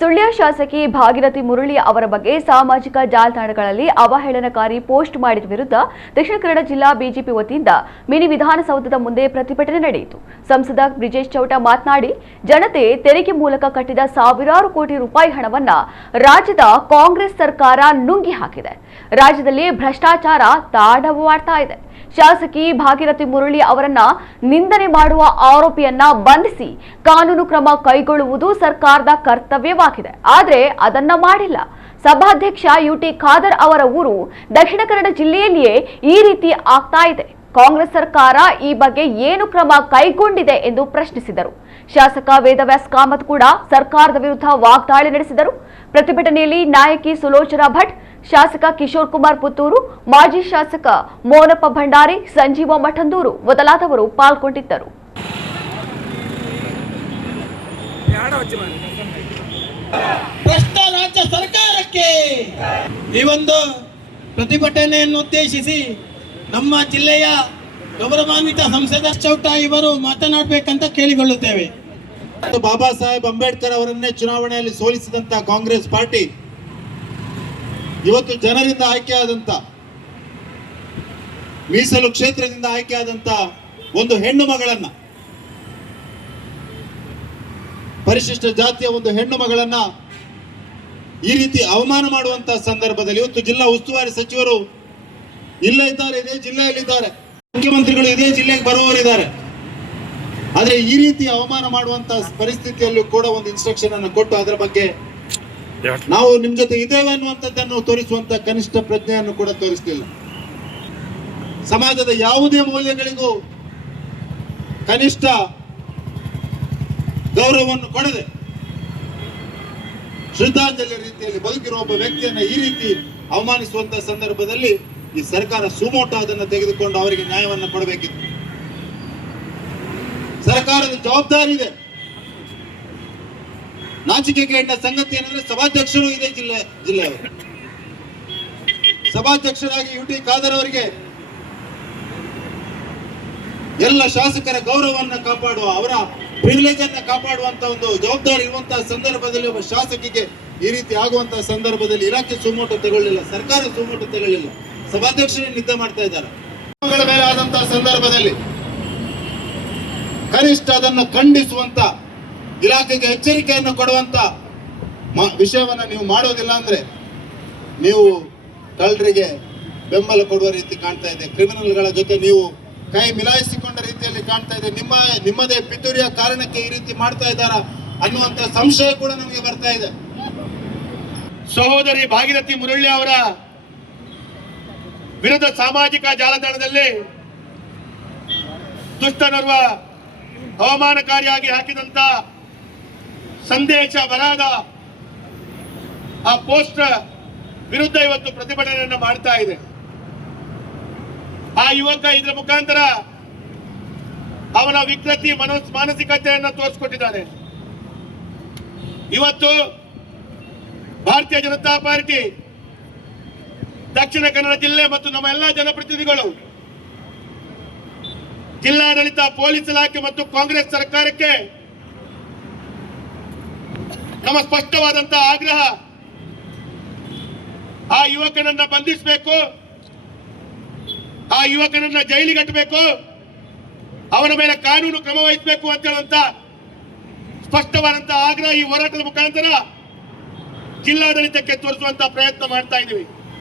ಸುಳ್ಯ ಶಾಸಕಿ ಭಾಗೀರಥಿ ಮುರಳಿ ಅವರ ಬಗ್ಗೆ ಸಾಮಾಜಿಕ ಜಾಲತಾಣಗಳಲ್ಲಿ ಅವಹೇಳನಕಾರಿ ಪೋಸ್ಟ್ ಮಾಡಿದ ವಿರುದ್ಧ ದಕ್ಷಿಣ ಕನ್ನಡ ಜಿಲ್ಲಾ ಬಿಜೆಪಿ ವತಿಯಿಂದ ಮಿನಿ ವಿಧಾನಸೌಧದ ಮುಂದೆ ಪ್ರತಿಭಟನೆ ನಡೆಯಿತು. ಸಂಸದ ಬ್ರಿಜೇಶ್ ಚೌಟ ಮಾತನಾಡಿ, ಜನತೆ ತೆರಿಗೆ ಮೂಲಕ ಕಟ್ಟಿದ ಸಾವಿರಾರು ಕೋಟಿ ರೂಪಾಯಿ ಹಣವನ್ನ ರಾಜ್ಯದ ಕಾಂಗ್ರೆಸ್ ಸರ್ಕಾರ ನುಂಗಿ ಹಾಕಿದೆ. ರಾಜ್ಯದಲ್ಲಿ ಭ್ರಷ್ಟಾಚಾರ ತಾಂಡವವಾಡ್ತಾ ಇದೆ. ಶಾಸಕಿ ಭಾಗೀರಥಿ ಮುರಳಿ ಅವರನ್ನ ನಿಂದನೆ ಮಾಡುವ ಆರೋಪಿಯನ್ನ ಬಂಧಿಸಿ ಕಾನೂನು ಕ್ರಮ ಕೈಗೊಳ್ಳುವುದು ಸರ್ಕಾರದ ಕರ್ತವ್ಯವಾಗಿದೆ. ಆದರೆ ಅದನ್ನ ಮಾಡಿಲ್ಲ. ಸಭಾಧ್ಯಕ್ಷ ಯುಟಿ ಖಾದರ್ ಅವರ ಊರು ದಕ್ಷಿಣ ಕನ್ನಡ ಜಿಲ್ಲೆಯಲ್ಲಿಯೇ ಈ ರೀತಿ ಆಗ್ತಾ ಇದೆ. ಕಾಂಗ್ರೆಸ್ ಸರ್ಕಾರ ಈ ಬಗ್ಗೆ ಏನು ಕ್ರಮ ಕೈಗೊಂಡಿದೆ ಎಂದು ಪ್ರಶ್ನಿಸಿದರು. ಶಾಸಕ ವೇದವ್ಯಾಸ್ ಕಾಮತ್ ಕೂಡ ಸರ್ಕಾರದ ವಿರುದ್ಧ ವಾಗ್ದಾಳಿ ನಡೆಸಿದರು. ಪ್ರತಿಭಟನೆಯಲ್ಲಿ ನಾಯಕಿ ಸುಲೋಚನಾ ಭಟ್, ಶಾಸಕ ಕಿಶೋರ್ ಕುಮಾರ್ ಪುತ್ತೂರು, ಮಾಜಿ ಶಾಸಕ ಮೋನಪ್ಪ ಭಂಡಾರಿ, ಸಂಜೀವ ಮಠಂದೂರು ಮೊದಲಾದವರು ಪಾಲ್ಗೊಂಡಿದ್ದರು. ಭ್ರಷ್ಟ ರಾಜ್ಯ ಸರ್ಕಾರಕ್ಕೆ ಈ ಒಂದು ಪ್ರತಿಭಟನೆಯನ್ನು ಉದ್ದೇಶಿಸಿ ನಮ್ಮ ಜಿಲ್ಲೆಯ ಗೌರವಾನ್ವಿತ ಸಂಸದ ಚೌಟ ಇವರು ಮಾತನಾಡಬೇಕಂತ ಕೇಳಿಕೊಳ್ಳುತ್ತೇವೆ. ಬಾಬಾ ಸಾಹೇಬ್ ಅಂಬೇಡ್ಕರ್ ಅವರನ್ನೇ ಚುನಾವಣೆಯಲ್ಲಿ ಸೋಲಿಸಿದಂತ ಕಾಂಗ್ರೆಸ್ ಪಾರ್ಟಿ ಇವತ್ತು ಜನರಿಂದ ಆಯ್ಕೆಯಾದಂತ ಮೀಸಲು ಕ್ಷೇತ್ರದಿಂದ ಆಯ್ಕೆಯಾದಂತ ಒಂದು ಹೆಣ್ಣು ಮಗಳನ್ನ, ಪರಿಶಿಷ್ಟ ಜಾತಿಯ ಒಂದು ಹೆಣ್ಣು ಮಗಳನ್ನ ಈ ರೀತಿ ಅವಮಾನ ಮಾಡುವಂತ ಸಂದರ್ಭದಲ್ಲಿ ಇವತ್ತು ಜಿಲ್ಲಾ ಉಸ್ತುವಾರಿ ಸಚಿವರು ಇಲ್ಲೇ ಇದ್ದಾರೆ, ಇದೇ ಜಿಲ್ಲೆಯಲ್ಲಿದ್ದಾರೆ, ಮುಖ್ಯಮಂತ್ರಿಗಳು ಇದೇ ಜಿಲ್ಲೆಗೆ ಬರುವವರಿದ್ದಾರೆ. ಆದ್ರೆ ಈ ರೀತಿ ಅವಮಾನ ಮಾಡುವಂತ ಪರಿಸ್ಥಿತಿಯಲ್ಲೂ ಕೂಡ ಒಂದು ಇನ್ಸ್ಟ್ರಕ್ಷನ್ ಅನ್ನು ಕೊಟ್ಟು ಅದರ ಬಗ್ಗೆ ನಾವು ನಿಮ್ ಜೊತೆ ಇದ್ದೇವೆ ಅನ್ನುವಂಥದ್ದನ್ನು ತೋರಿಸುವಂತ ಕನಿಷ್ಠ ಪ್ರಜ್ಞೆಯನ್ನು ಕೂಡ ತೋರಿಸಲಿಲ್ಲ. ಸಮಾಜದ ಯಾವುದೇ ಮೌಲ್ಯಗಳಿಗೂ ಕನಿಷ್ಠ ಗೌರವವನ್ನು ಕೊಡದೆ ಶ್ರದ್ಧಾಂಜಲಿ ರೀತಿಯಲ್ಲಿ ಬದುಕಿರುವ ಒಬ್ಬ ವ್ಯಕ್ತಿಯನ್ನ ಈ ರೀತಿ ಅವಮಾನಿಸುವಂತ ಸಂದರ್ಭದಲ್ಲಿ ಈ ಸರ್ಕಾರ ಸುಮೋಟ ಅದನ್ನು ತೆಗೆದುಕೊಂಡು ಅವರಿಗೆ ನ್ಯಾಯವನ್ನು ಕೊಡಬೇಕಿತ್ತು. ಸರ್ಕಾರದ ಜವಾಬ್ದಾರಿ ಇದೆ. ನಾಚಿಕೆಗೇಡಿನ ಸಂಗತಿ ಏನಂದ್ರೆ ಸಭಾಧ್ಯಕ್ಷರು ಇದೇ ಜಿಲ್ಲೆಯವರು. ಸಭಾಧ್ಯಕ್ಷರಾಗಿ ಯುಟಿ ಖಾದರ್ ಅವರಿಗೆ ಎಲ್ಲ ಶಾಸಕರ ಗೌರವವನ್ನು ಕಾಪಾಡುವ, ಅವರ ಪ್ರಿವಿಲೇಜ್ ಅನ್ನ ಕಾಪಾಡುವಂತ ಒಂದು ಜವಾಬ್ದಾರಿ ಇರುವಂತಹ ಸಂದರ್ಭದಲ್ಲಿ ಒಬ್ಬ ಶಾಸಕಿಗೆ ಈ ರೀತಿ ಆಗುವಂತಹ ಸಂದರ್ಭದಲ್ಲಿ ಇಲಾಖೆ ಸುಮೋಟ ತಗೊಳ್ಳಿಲ್ಲ, ಸರ್ಕಾರ ಸುಮೋಟ ತಗೊಳ್ಳಿಲ್ಲ, ಸಭಾಧ್ಯಕ್ಷರೇ ನಿದ್ದೆ ಮಾಡ್ತಾ ಇದ್ದಾರೆ. ಮೇಲೆ ಆದಂತಹ ಸಂದರ್ಭದಲ್ಲಿ ಕನಿಷ್ಠ ಅದನ್ನು ಖಂಡಿಸುವಂತ, ಇಲಾಖೆಗೆ ಎಚ್ಚರಿಕೆಯನ್ನು ಕೊಡುವಂತ ವಿಷಯವನ್ನ ನೀವು ಮಾಡೋದಿಲ್ಲ ಅಂದ್ರೆ ನೀವು ಕಳ್ಳರಿಗೆ ಬೆಂಬಲ ಕೊಡುವ ರೀತಿ ಕಾಣ್ತಾ ಇದೆ. ಕ್ರಿಮಿನಲ್ಗಳ ಜೊತೆ ನೀವು ಕೈ ಮಿಲಾಯಿಸಿಕೊಂಡ ರೀತಿಯಲ್ಲಿ ಕಾಣ್ತಾ ಇದೆ. ನಿಮ್ಮದೇ ಪಿತೂರಿಯ ಕಾರಣಕ್ಕೆ ಈ ರೀತಿ ಮಾಡ್ತಾ ಇದ್ದಾರಾ ಅನ್ನುವಂತ ಸಂಶಯ ಕೂಡ ನಮಗೆ ಬರ್ತಾ ಇದೆ. ಸಹೋದರಿ ಭಾಗೀರಥಿ ಮುರಳಿ ಅವರ ವಿರುದ್ಧ ಸಾಮಾಜಿಕ ಜಾಲತಾಣದಲ್ಲಿ ದುಷ್ಟನರ್ವ ಅವಮಾನಕಾರಿಯಾಗಿ ಹಾಕಿದಂತ ಸಂದೇಶ ಬರದ ಆ ಪೋಸ್ಟ್ ವಿರುದ್ಧ ಇವತ್ತು ಪ್ರತಿಭಟನೆಯನ್ನು ಮಾಡ್ತಾ ಇದೆ. ಆ ಯುವಕ ಇದರ ಮುಖಾಂತರ ಅವನ ವಿಕೃತಿ ಮಾನಸಿಕತೆಯನ್ನು ತೋರಿಸಿಕೊಟ್ಟಿದ್ದಾನೆ. ಇವತ್ತು ಭಾರತೀಯ ಜನತಾ ಪಾರ್ಟಿ ದಕ್ಷಿಣ ಕನ್ನಡ ಜಿಲ್ಲೆ ಮತ್ತು ನಮ್ಮ ಎಲ್ಲ ಜನಪ್ರತಿನಿಧಿಗಳು ಜಿಲ್ಲಾಡಳಿತ, ಪೊಲೀಸ್ ಇಲಾಖೆ ಮತ್ತು ಕಾಂಗ್ರೆಸ್ ಸರ್ಕಾರಕ್ಕೆ ನಮ್ಮ ಸ್ಪಷ್ಟವಾದಂತಹ ಆಗ್ರಹ, ಆ ಯುವಕನನ್ನ ಬಂಧಿಸಬೇಕು, ಆ ಯುವಕನನ್ನ ಜೈಲಿಗೆ ಕಟ್ಟಬೇಕು, ಅವನ ಮೇಲೆ ಕಾನೂನು ಕ್ರಮ ವಹಿಸಬೇಕು ಅಂತ ಹೇಳುವಂತ ಸ್ಪಷ್ಟವಾದಂತಹ ಆಗ್ರಹ ಈ ಹೋರಾಟದ ಮುಖಾಂತರ ಜಿಲ್ಲಾಡಳಿತಕ್ಕೆ ತೋರಿಸುವಂತಹ ಪ್ರಯತ್ನ ಮಾಡ್ತಾ ಇದ್ದೀವಿ.